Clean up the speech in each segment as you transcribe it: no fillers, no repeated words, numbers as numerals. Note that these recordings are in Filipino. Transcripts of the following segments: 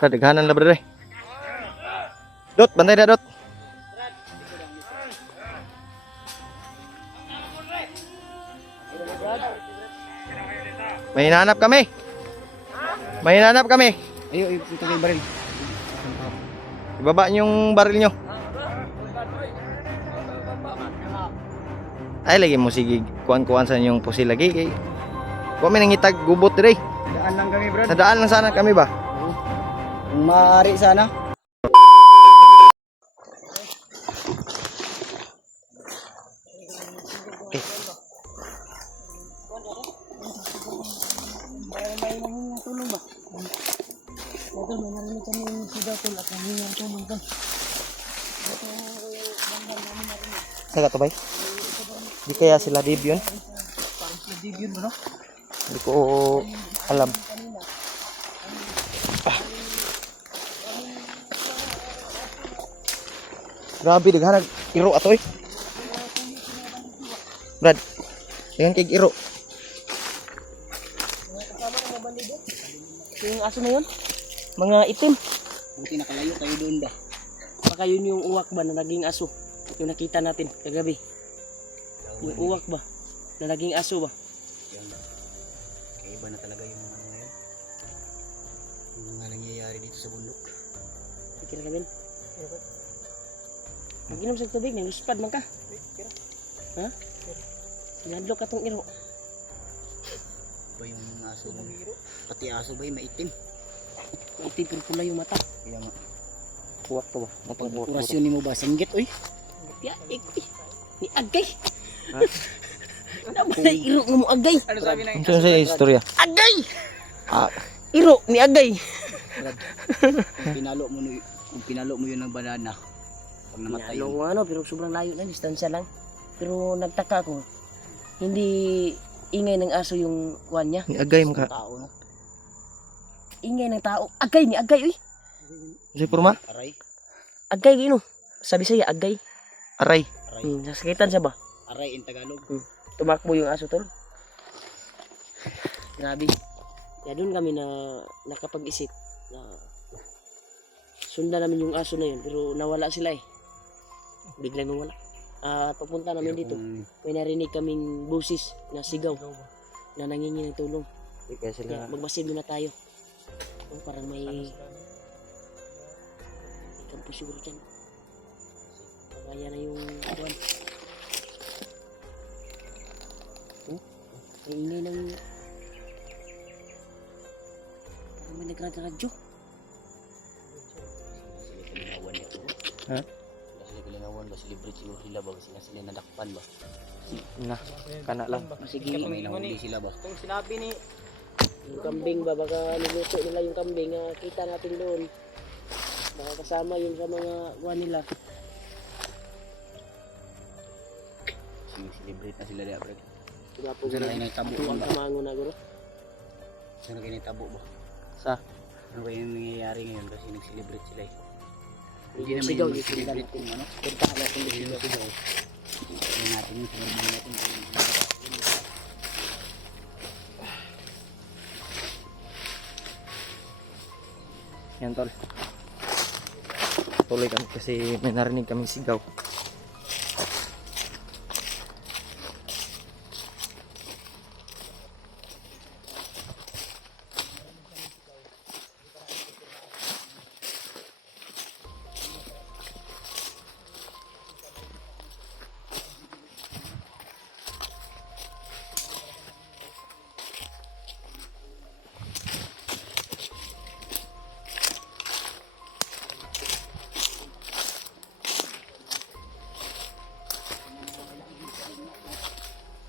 Kadaghanan la bre. Dot, bantay na dot. May hinanap kami. May hinanap kami. Ayo, ito kay baril. Ibaba niyo yung baril nyo. Ay, lagi mo sige kuan-kuan sa yung pusil lagi. Kay kuha may nangitag gubot dire. Daan lang kami, brad. Sa daan lang sana kami ba? Kung maaari sana. Okay. Tulong ba? Ito, may narinig kami yung sigaw tol at nangyayang tulong tol. Saga to bay? Di kaya sila Dib yun? Parang sila Dib yun, no? Hindi ko alam. Grabe, daghanag iro ato eh. Brad, dengan kay iro. Yung aso na yun? Mga itim. Buti nakalayo tayo doon ba? Baka yun yung uwak ba na naging aso? Yung nakita natin kagabi. Yung uwak ba na naging aso ba? Yan ba? Kaya iba na talaga yung ano ngayon. Yung mga nangyayari dito sa bundok. Sige na kabin. Mag-inom sa tubig, naluspad man ka. Ha? Sinadlok ka tong iro. Ba yung aso mo? Pati aso ba yung maitim? Itim pero pula yung mata. Kaya nga. Uwak to ba? Orasyon ni mo ba? Singgit oy? Ya, ikoy. Ni agay. Ha? Naman na iro nga mo agay. Ano sabi na Ano sa istorya? Agay! Ah, Iro ni agay. Brad, kung pinalo mo yun ng banana, pag namatay yun. Ano, pero sobrang layo na, distansya lang. Pero nagtaka ko, hindi ingay ng aso yung kuwan niya. ni agay mo ka. Tao no? Ingay ng tao. Agay ni agay, uy. Si Purma? Aray. Agay gino. Sabi saya agay. Aray. Aray. Nasakitan siya ba? Aray in Tagalog. Tumakbo yung aso tol. Grabe. Kaya doon kami na nakapag-isip na sundan namin yung aso na yun pero nawala sila eh. Biglang nawala. At papunta namin dito. May narinig kaming busis na sigaw na nangingi ng tulong. Di kaya Kaya sila. magmasid muna tayo. Oh, parang may kampo siguro dyan. Kaya na yung kuwan. Oh, may ingay ng parang may nagradradyo. Sila pilingawan niya to. Ha? Sila pilingawan ba? Celebrate siguro sila ba? Sila nadakpan ba? Na, kana lang. Sige, May nahuli sila ba? kung sinabi ni yung kambing ba, baka niluto nila yung kambing, kita natin doon. Baka kasama yun sa mga kuwan nila. Celebrate na sila diya, Brad. Diba po Saan na kayo nagtabo ito ang ba? kamango na guro. Saan na kayo nagtabo ba? Sa Ano ba yung nangyayari ngayon kasi nag-celebrate sila eh? Hindi Yung naman sigaw, yung yung celebrate kung ano. Puntahan natin yung Yung sigaw. sigaw. Sabi natin yung sinabi natin. yan tol. Tuloy kami kasi may narinig kaming sigaw.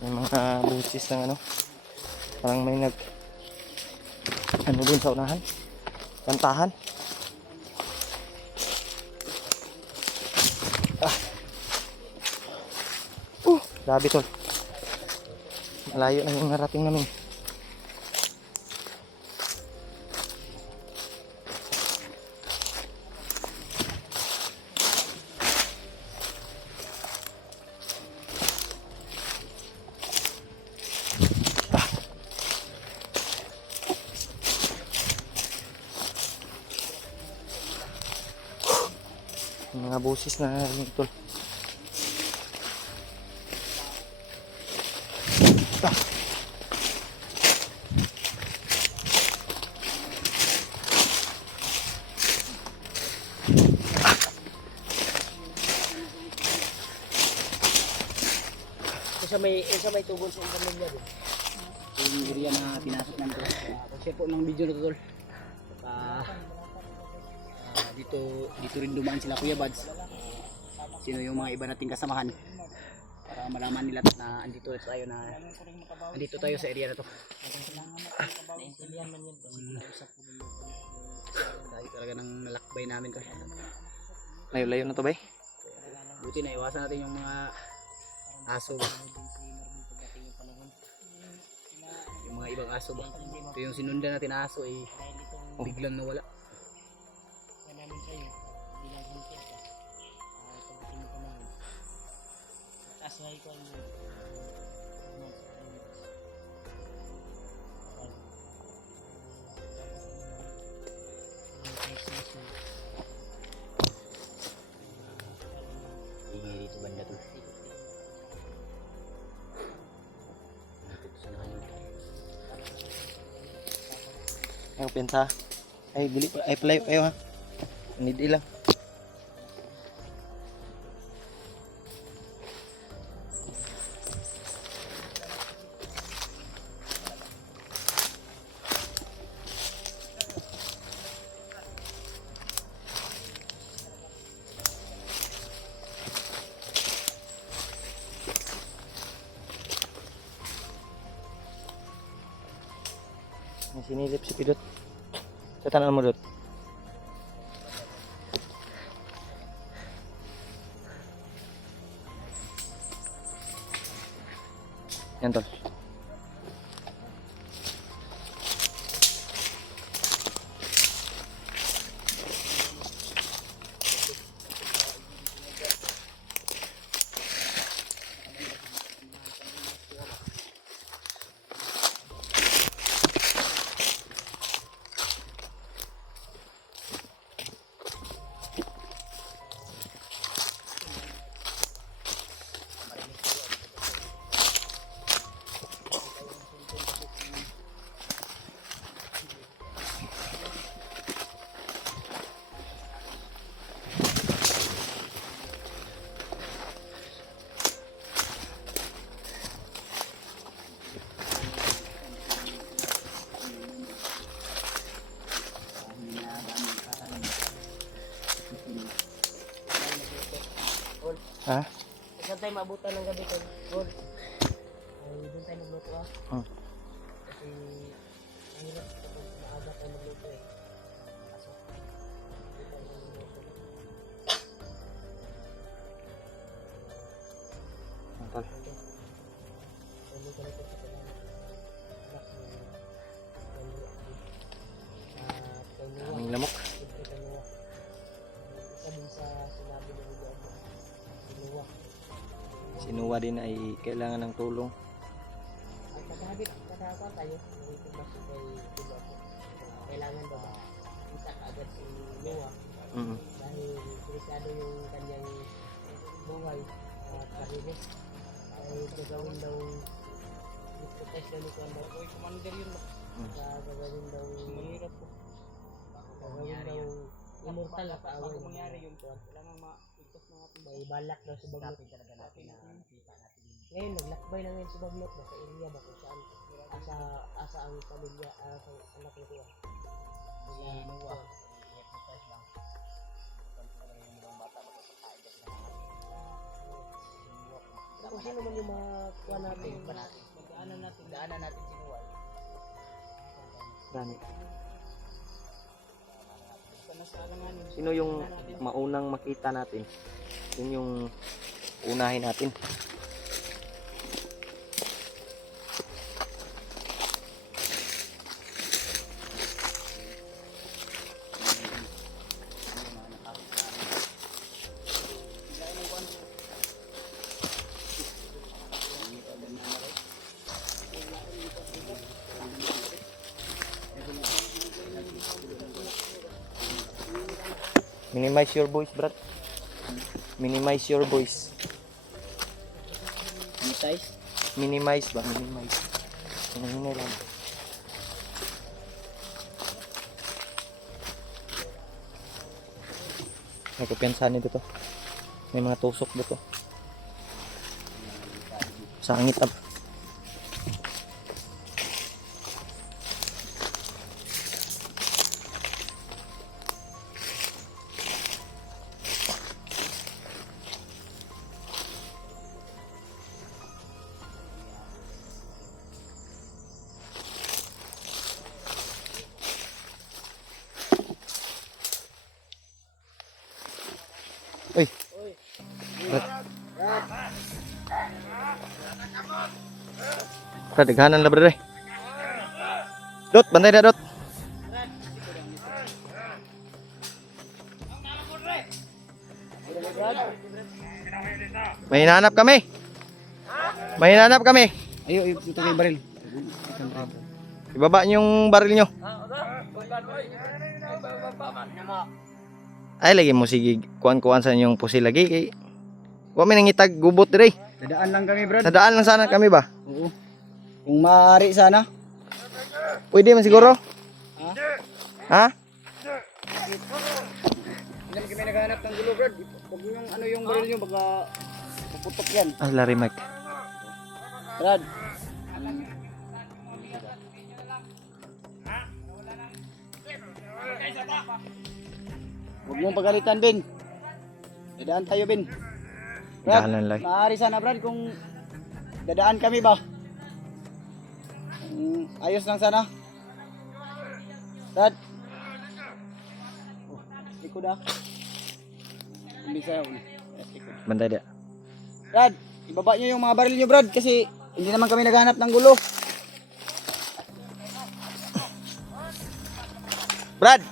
May mga busis ng ano. Parang may nag ano dun sa unahan. Kantahan. Grabe tol. Malayo na yung narating namin. Mga busis na narinig tol. Isa may tubol sa pamilya doon. Yung area na pinasok namin to. Share po ng video na to tol. Dito rin dumaan sila Kuya Buds. Sino yung mga iba nating kasamahan para malaman nila na andito tayo sa area na to. Naintindihan man yan kasi kausap ko din Dahil talaga ng nalakbay namin to. Layo-layo na to bay. Buti na iwasan natin yung mga aso ba. Yung mga ibang aso ba. Ito yung sinundan natin na aso eh biglang nawala. namin sa'yo bilang hunter ka. Pagdating mo pa namin. Taas na ikaw ang Ingay dito banda to. Ay, pensa. Ay, dili pa. Ay, palayo kayo ha. Need lang. May sinilip si Pidot. Sa tanan mo, Dot. Yan, Tol. Ha? saan tayo maabutan ng gabi tol? Tol. Ay doon tayo nagluto ah. Kasi ang hirap kapag maaga tayo magluto eh. Pasok. Doon tayo magluto. Tol. Luto na ito sa kailangan. Anak mo. Kay Noah. Aming lamok. Siyempre kay Noah. Isa din sa sinabi ng Video Abo. Si Noah. Sinuwa din ay kailangan ng tulong. Ang paghabit, kasama tayo. Naritin ba siya kay Video Abo? Kailangan ba ba? Kita kaagad si Noah. Dahil delikado yung kanyang buhay at karinis. Ay gagawin daw discuss daw nito ang daw commander yun gagawin daw mahirap po gagawin daw immortal na kaaway mangyari yun kailangan ma-ikot na natin may balak daw sa baglot talaga natin na kita natin ngayon naglakbay na ngayon sa baglot sa area ba kung saan asa ang pamilya asa ang anak nito si Noah hypnotize lang yung bata magpapakain kasi kung sino man yung makuha natin, daanan natin si Noah. Dani. Sino yung maunang makita natin? Yun yung unahin natin. Minimize your voice, brat. Minimize your voice. Any size? Minimize ba? Minimize. Hinahinay lang. May kupiyansahan nito to. May mga tusok dito. Sangit ab. Uy. Kadaghanan la bre. Dot, bantay na dot. May hinahanap kami. May hinahanap kami. Ayo, ito kay baril. Ibaba niyo yung baril nyo. Ay, lagi mo sige kuan-kuan sa inyong pusil lagi. Kay wa may nangitag gubot dire. Dadaan lang kami, Brad. Nadaan lang sana kami ba? Oo. Kung maaari sana. Pwede man siguro? Ha? Hindi naman kami naghahanap ng gulo, Brad. Pag yung ano yung baril nyo, baka maputok yan. Ah, lari Mike. Brad. Huwag mong pagalitan, Ben. Dadaan tayo, Ben. Brad, Daanan lang. maaari sana, Brad, kung dadaan kami ba? Ayos lang sana. Brad. Oh, likod ah. Hindi sa'yo. Likod. Bantay dia. Brad, ibaba nyo yung mga baril nyo, Brad, kasi hindi naman kami naghanap ng gulo. Brad.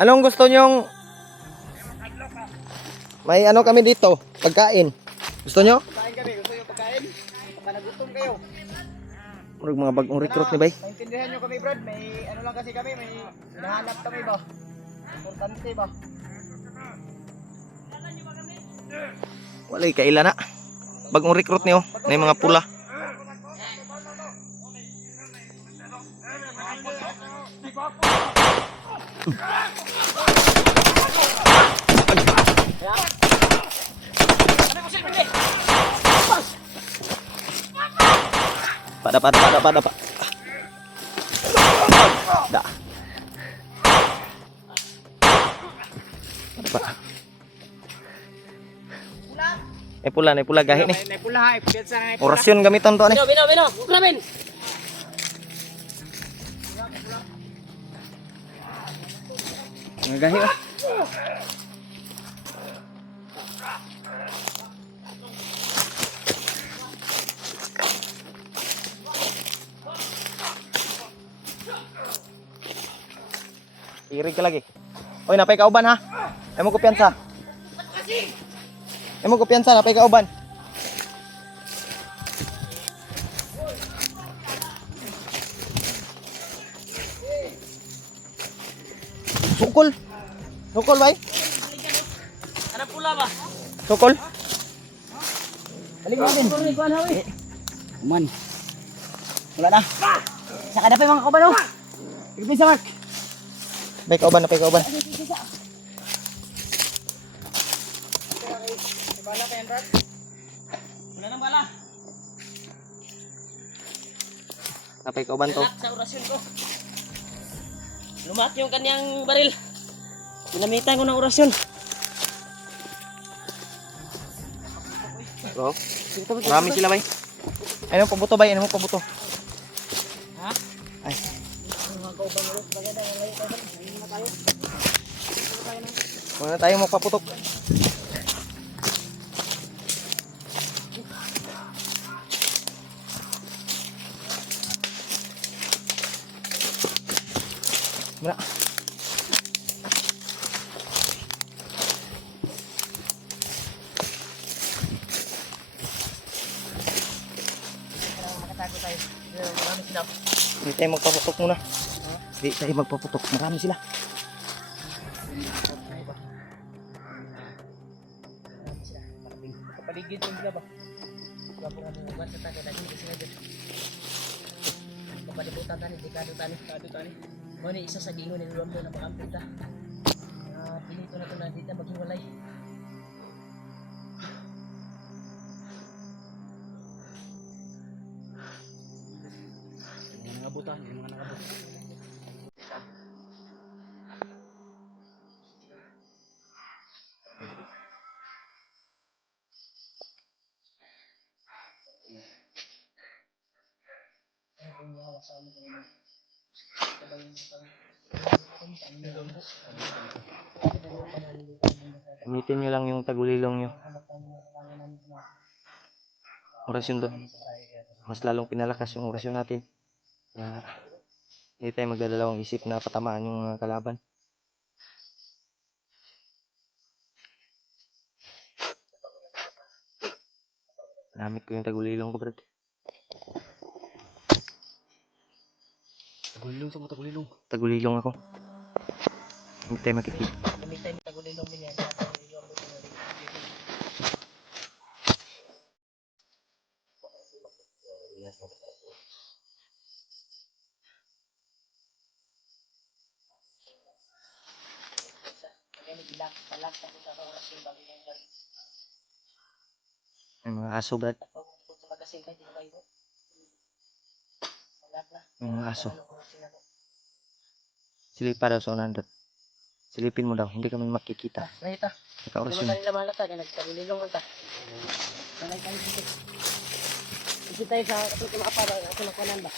Anong gusto nyong? May ano kami dito, pagkain. Gusto nyo? Pagkain kami, gusto nyo pagkain? Baka nagutom kayo. Murag mga bagong recruit ni bay. Naintindihan nyo kami, Brad, may ano lang kasi kami, may hinahanap kami ba? Importante ba? Walay kaila na. Bagong recruit niyo, na yung mga pula. Pada. Da. Pada. Nay pula gahi ni. May pula ha, ipigit sana may pula. Orasyon gamiton to ni. Bino. Ukramin. Mga gahi ah. Irig ka lagi. Oy, napay kauban ha. Emo ko piyansa. Napay kauban. Sukol bay. Ano pula ba? Sukol. Balik natin. Man. Wala na. Saka na pa yung mga kauban oh. Ipin sa Mark. Napay kauban. Bala pa yan, Brad. Wala nang bala. Napay kauban to. Sa orasyon ko. Lumat yung kanyang baril. Ginamitan ko ng orasyon. Bro. Marami sila bay. Ano pabuto bay? Ano mo pabuto? Ha? Ay. Muna tayo magpaputok. Muna. Makatago tayo. Marami sila. Hindi tayo magpaputok muna. Hindi tayo magpaputok. Marami sila. gito sila ba? Wala po kami ugat sa tayo, lagi hindi sila dyan. Kapalibutan tani, dekado tani. Mo ni isa sa gingon ni Luambo na makampit ta. Pilito na ito na dito maghiwalay. Yung mga nangabutan, yung mga nangabutan. Gamitin nyo lang yung tagulilong nyo. Orasyon doon. Mas lalong pinalakas yung orasyon natin. Kaya, hindi tayo magdadalawang isip na patamaan yung kalaban. Namit ko yung tagulilong ko, brad. Tagulilong sa mga tagulilong. Tagulilong ako. Hindi tayo makikita. Gamitin yung tagulilong din yan. May mga aso, brad. May mga aso. Silipa daw sa unan, brad. Silipin mo daw, hindi kami makikita. Nahita. Naka-orasyon. Naman kanila malata, kaya nagtagulilong ka. Sanay tayo dito. Dito tayo sa kapag kumakaparal, ako nakunan ba?